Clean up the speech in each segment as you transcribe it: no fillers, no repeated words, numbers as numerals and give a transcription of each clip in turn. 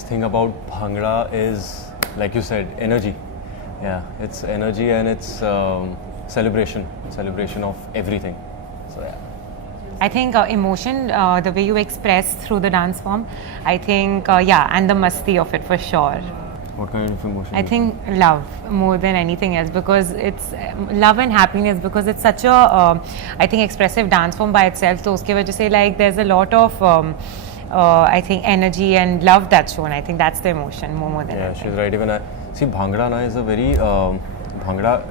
best thing about Bhangra is, like you said, energy. Yeah, it's energy and it's celebration of everything. So yeah. I think emotion, the way you express through the dance form, I think, and the masti of it for sure. What kind of emotion? I think love more than anything else, because it's love and happiness, because it's such a, I think, expressive dance form by itself. So, uske wajah se, like, there's a lot of, I think, energy and love that's shown. I think that's the emotion more than anything. She's right. Even see, Bhangra na is a very, Bhangra,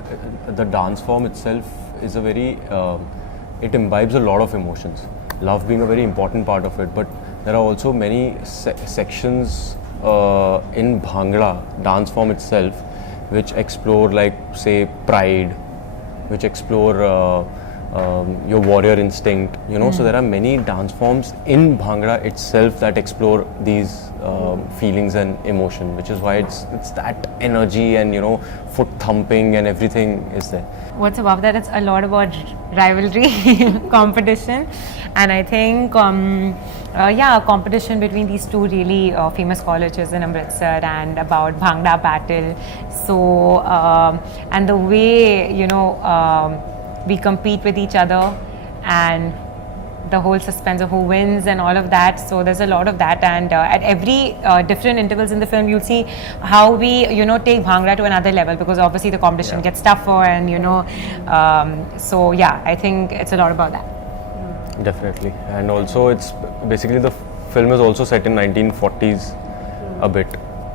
the dance form itself is a very, it imbibes a lot of emotions. Love being a very important part of it, but there are also many sections in Bhangra dance form itself which explore, like, say, pride, which explore your warrior instinct, you know. So there are many dance forms in Bhangra itself that explore these feelings and emotion, which is why it's that energy and, you know, foot thumping and everything is there. What's above that, it's a lot about rivalry, competition, and I think competition between these two really famous colleges in Amritsar, and about Bhangra battle. So and the way, you know, we compete with each other, and the whole suspense of who wins and all of that. So there's a lot of that, and at every different intervals in the film, you'll see how we, you know, take Bhangra to another level, because obviously the competition gets tougher, and, you know, so yeah, I think it's a lot about that. Definitely. And also it's basically, the film is also set in 1940s a bit,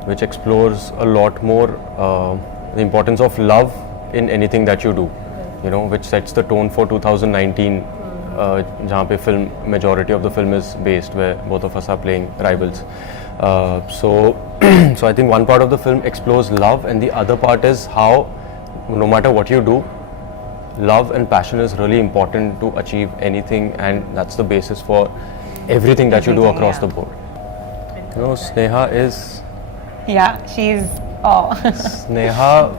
which explores a lot more the importance of love in anything that you do, you know, which sets the tone for 2019, jahan pe film, majority of the film is based, where both of us are playing rivals. So I think one part of the film explores love, and the other part is how, no matter what you do, love and passion is really important to achieve anything, and that's the basis for everything that you do across the board. You know, Sneha is... Yeah, she's... Sneha,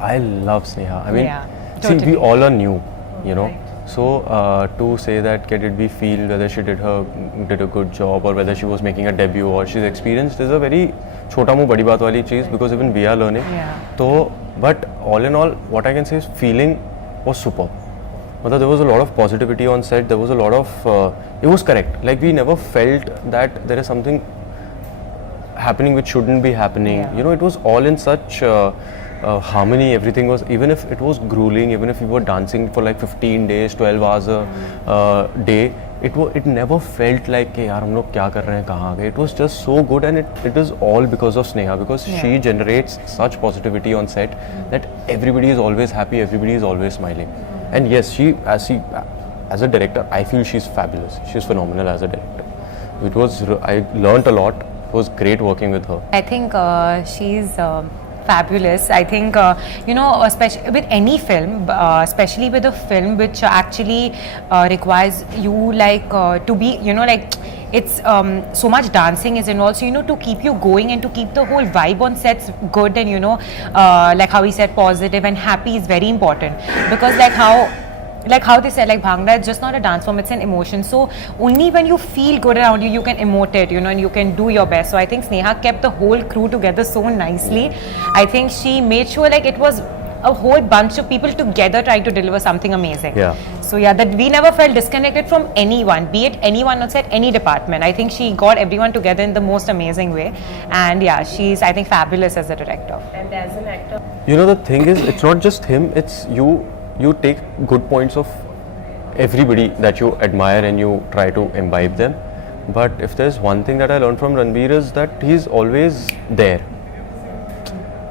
I love Sneha. I mean, totally. See, we all are new, you know. So to say that, did we feel whether she did a good job, or whether she was making a debut, or she's experienced, is a very chota mu badi baat wali cheez, because even we are learning. So, but all in all, what I can say is feeling was superb. There was a lot of positivity on set. There was a lot of it was correct. Like, we never felt that there is something happening which shouldn't be happening. You know, it was all in such harmony. Everything was, even if it was grueling, even if we were dancing for like 15 days, 12 hours a day, it never felt like, hey, yaar, hum log kya kar rahe hain, kahan aa gaye. It was just so good, and it is all because of Sneha, because she generates such positivity on set that everybody is always happy, everybody is always smiling. And yes, she as a director, I feel she's fabulous. She's phenomenal as a director. I learnt a lot. It was great working with her. I think she's fabulous. I think, you know, especially with any film, especially with a film which actually requires you, like, to be, you know, like, it's so much dancing is involved, so, you know, to keep you going and to keep the whole vibe on sets good, and, you know, like how he said, positive and happy is very important, because like how they said, like, Bhangra is just not a dance form, it's an emotion. So only when you feel good around you, you can emote it, you know, and you can do your best. So I think Sneha kept the whole crew together so nicely. I think she made sure, like, it was a whole bunch of people together trying to deliver something amazing. So that we never felt disconnected from anyone, be it anyone on set, any department. I think she got everyone together in the most amazing way. And she's, I think, fabulous as a director. And as an actor, you know, the thing is, it's not just him, it's you take good points of everybody that you admire and you try to imbibe them. But if there's one thing that I learned from Ranbir is that he's always there.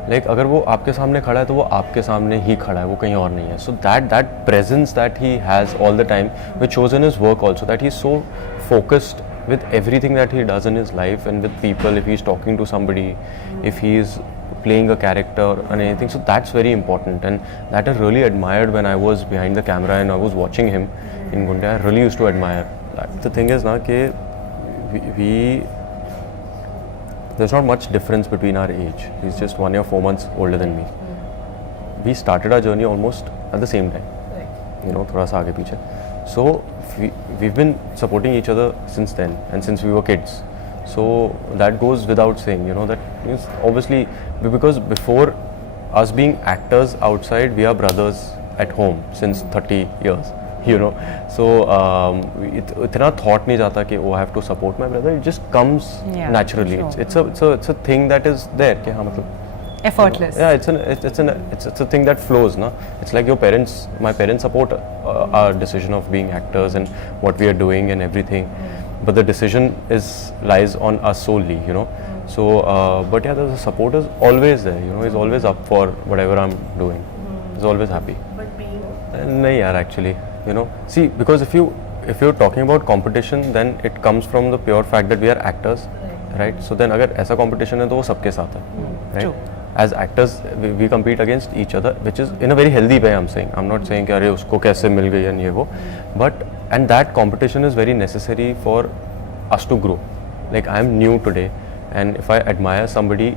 Like, अगर वो आपके सामने खड़ा है तो वो आपके सामने ही खड़ा है, वो कहीं और नहीं है. So that presence that he has all the time, which shows in his work also, that he's so focused with everything that he does in his life and with people, if he's talking to somebody, if he's playing a character and anything. So that's very important, and that I really admired when I was behind the camera and I was watching him in Gunde. I really used to admire that. The thing is now that there's not much difference between our age. He's just 1 year 4 months older than me. We started our journey almost at the same time. You know, thoda sa aage piche. So we've been supporting each other since then, and since we were kids. So that goes without saying, you know, that means obviously because before us being actors outside, we are brothers at home since 30 years, you know. So इतना thought नहीं जाता कि I have to support my brother. It just comes naturally. Sure. It's a thing that is there. कि हाँ मतलब effortless. Yeah, it's a thing that flows, no? It's like your parents, my parents support our decision of being actors and what we are doing and everything, but the decision lies on us solely, you know. So, but yeah, the support is always there, you know. He's always up for whatever I'm doing. He's always happy. But being No, yaar, actually, you know. See, because if you're talking about competition, then it comes from the pure fact that we are actors, right? So then, अगर ऐसा competition है तो वो सबके साथ है, right? True. As actors, we compete against each other, which is in a very healthy way. I'm saying, I'm not saying कि अरे उसको कैसे मिल गई and ये वो, but and that competition is very necessary for us to grow. Like I'm new today, and if I admire somebody,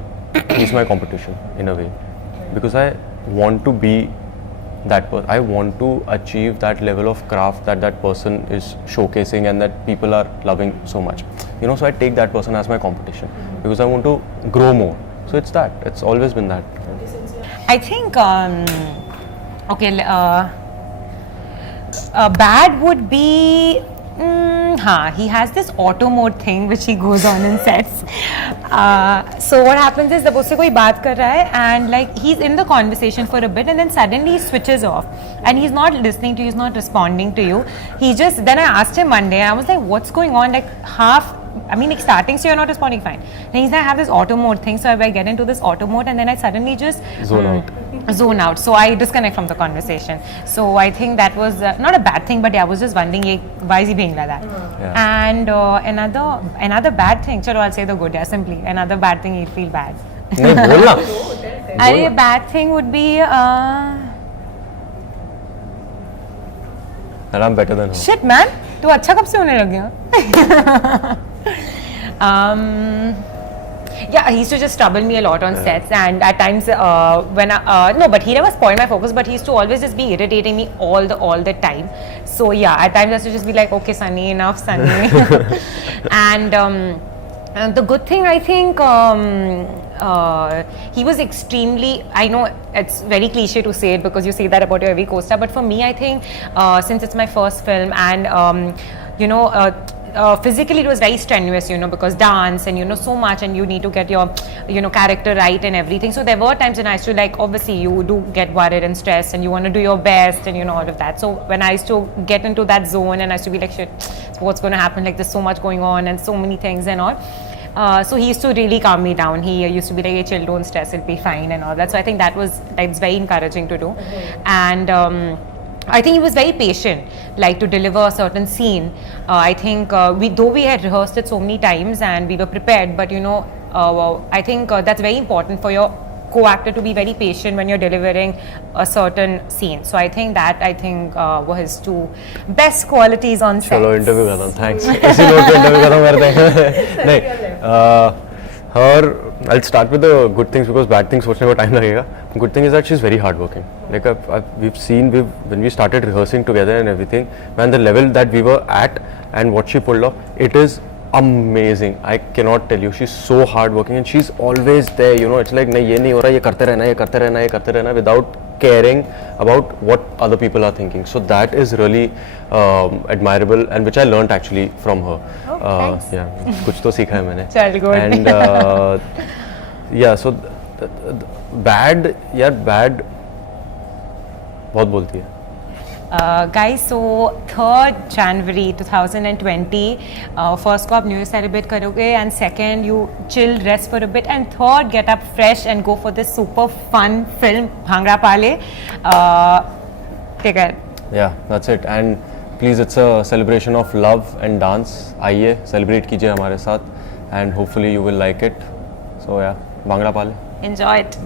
he's my competition in a way, because I want to be that person. I want to achieve that level of craft that person is showcasing and that people are loving so much. You know, so I take that person as my competition because I want to grow more. So it's that. It's always been that. I think, okay, bad would be, he has this auto mode thing which he goes on in sets. So what happens is, जब उससे कोई बात कर रहा है and like he's in the conversation for a bit and then suddenly he switches off and he's not listening to you, he's not responding to you. Then I asked him one day, I was like, what's going on? Like like starting, so you're not responding, fine. Then he's like, I have this auto mode thing, so I get into this auto mode and then I suddenly just zone out. So I disconnect from the conversation. So I think that was not a bad thing, but yeah, I was just wondering, why is he being like that? Yeah. And another bad thing, chalo, I'll say the good, simply. Another bad thing, he'll feel bad. नहीं बोलना. A bad thing would be, And I'm better than her. shit man, तू अच्छा कब से होने लग गया? Yeah, he used to just trouble me a lot on sets, and at times when but he never spoiled my focus, but he used to always just be irritating me all the time. So yeah, at times I used to just be like, okay Sunny, enough Sunny. And the good thing, I think, he was extremely, I know it's very cliche to say it because you say that about your every co-star, but for me I think since it's my first film and physically it was very strenuous, because dance and so much, and you need to get your character right and everything. So there were times when I used to, like, obviously you do get worried and stressed and you want to do your best and all of that. So when I used to get into that zone and I used to be like, shit, what's going to happen, like there's so much going on and so many things and all. So he used to really calm me down. He used to be like, hey, chill, don't stress, it'll be fine and all that. So I think that was very encouraging to do. And I think he was very patient, like to deliver a certain scene. I think though we had rehearsed it so many times and we were prepared, but I think that's very important for your co-actor to be very patient when you're delivering a certain scene. So I think were his two best qualities on set. चलो interview करता हूँ, thanks. इसी note पे interview खत्म करते हैं. नहीं, I'll start with the good things because bad things सोचने में time लगेगा. Good thing is that she's very hardworking. Like we've seen when we started rehearsing together and everything, man, the level that we were at and what she pulled off, it is amazing. I cannot tell you, she's so hardworking and she's always there. It's like नहीं ये नहीं हो रहा, ये करते रहना, ये करते रहना, ये करते रहना, without caring about what other people are thinking. So that is really admirable and which I learnt actually from her. Thanks. Yeah, कुछ तो सीखा है मैंने. चल good. And yeah, so bad बहुत बोलती है. Guys, so 3rd January 2020, first को आप New Year celebrate करोगे, and second you chill, rest for a bit, and third get up fresh and go for this super fun film Bhangra Paa. Take care. Yeah, that's it. And please, it's a celebration of love and dance. आइए celebrate कीजिए हमारे साथ, and hopefully you will like it. So yeah, Bhangra Paa. Enjoy it.